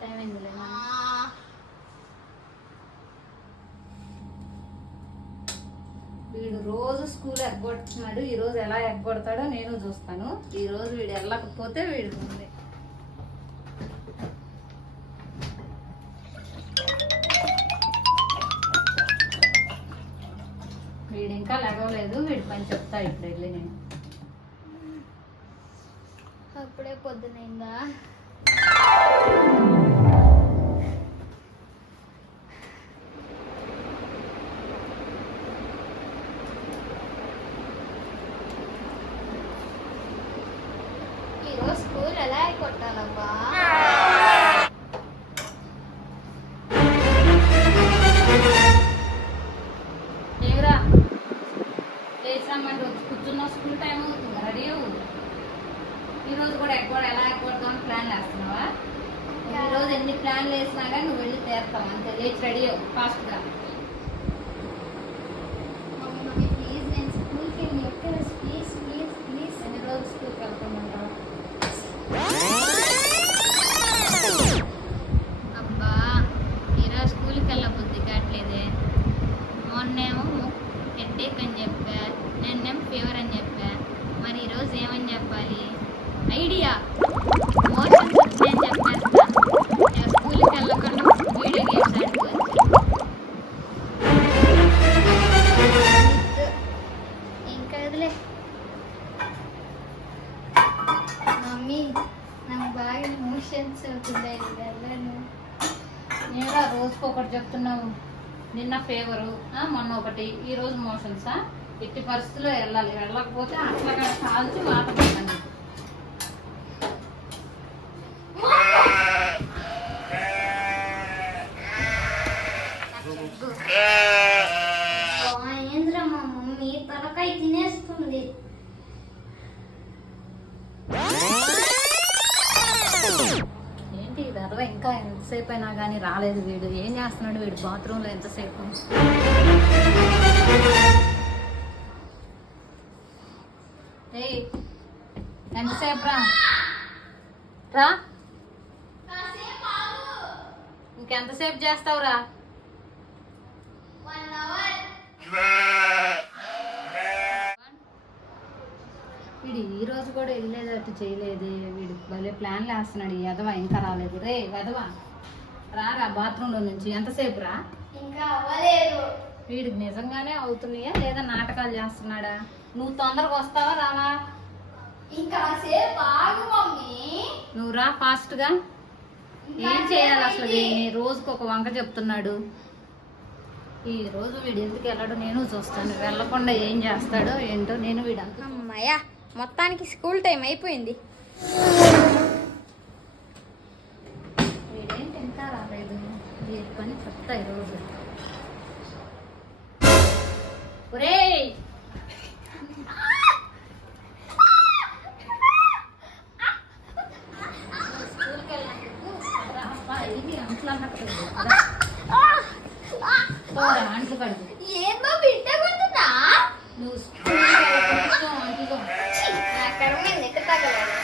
Time అయిందిలే. వీడు రోజు school ఎగ్గొడుతున్నాడు. ఈరోజు ఎలా ఎగ్గొడతాడో నేను చూస్తాను. ఈరోజు వీడు వెళ్ళకపోతే వీడికి ఉంది. వీడు ఇంకా లెగవలేదు. వీడి పని చెప్తా ఇప్పుడు వెళ్ళి నేను. అప్పుడే పొద్దునైందా? ఈరోజు స్కూల్ ఎలా కొట్టాలబ్బా? ఏమిరా లేచిరమ్మంటే వచ్చి కూర్చున్న స్కూల్ టైం అవుతుంది. రెడీ అవ్వు. ఈరోజు కూడా ఎలా ఎగ్గొడతామని ప్లాన్ వేస్తున్నావా? ఈరోజు ఎన్ని ప్లాన్లు వేసినా కానీ నువ్వు వెళ్ళి తీరుతావు అంతే. లేచి రెడీ అవ్వు ఫాస్ట్గా. మమ్మీ ప్లీజ్, నేను స్కూల్కి వెళ్ళి ఎక్కడ ప్లీజ్ ప్లీజ్ ప్లీజ్. ఎన్ని రోజులు స్కూల్కి వెళ్తామంటావు? అబ్బా ఈరోజు స్కూల్కి వెళ్ళబుద్ధి కావట్లేదే. మొన్నేమో హెడ్ఏక్ అని చెప్పా, నిన్నేమో ఫీవర్ అని చెప్పా. మరి ఈరోజు ఏమని చెప్పాలి? ఐడియా, మోషన్స్ వచ్చాయని చెప్పేస్తా. నేను స్కూల్కి వెళ్ళకుండా వీడియో గేమ్స్ ఆడుకోవచ్చు. ఇంకా వదిలే. మమ్మీ నాకు బాగా మోషన్స్ అవుతున్నాయి, వెళ్ళను. నేరా రోజుకి ఒకటి చెప్తున్నావు. నిన్న ఫీవరు, మొన్న ఒకటి, ఈ రోజు మోషన్సా? ఎట్టి పరిస్థితుల్లో వెళ్ళాలి. వెళ్ళకపోతే అట్లాగా కాల్చి మాట పెట్టండి. ఏంద్రా మా మమ్మీ తలకాయ తినేస్తుంది. ఏంటి ఇది అరవై ఇంకా ఎంతసేపు అయినా కానీ రాలేదు వీడు. ఏం చేస్తున్నాడు వీడు బాత్రూంలో ఎంతసేపు? ఏయ్ ఎంతసేపు రా. ఇంకెంతసేపు చేస్తావురా? వీడు ఈ రోజు కూడా వెళ్ళేటట్టు చేయలేదు. వీడు భలే ప్లాన్లు వేస్తున్నాడు. ఈ ఎదవా ఇంకా రాలేదు. రే ఎదవా రారా బాత్రూంలో నుంచి. ఎంతసేపు రా? ఇంకా అవ్వలేదు. వీడికి నిజంగానే అవుతున్నాయా లేదా నాటకాలు చేస్తున్నాడా? నువ్వు తొందరగా వస్తావా రావా? ఇంకా సేపు ఆగు మమ్మీ. నువ్వు రా ఫాస్ట్గా. ఏం చేయాలి అసలు? వీడిని రోజుకు ఒక వంక చెప్తున్నాడు. ఈ రోజు వీడు ఎందుకు వెళ్ళాడో నేను చూస్తాను. వెళ్ళకుండా ఏం చేస్తాడో ఏంటో నేను వీడు అంత. అమ్మయ్యా, మొత్తానికి స్కూల్ టైం అయిపోయింది. వీడేంటి ఇంకా రాలేదు? వీడి పని చెప్తా ఈరోజు. ఒరేయ్ స్కూల్కి వెళ్ళినందుకు ఇది అంట్లు అన్నట్టు అంట్లు కడుగు. ఏందో బిడ్డ కొడుతున్నా నువ్వు స్కూల్ అంటుకో. నా కర్మ ఎక్కడ తగలేదు.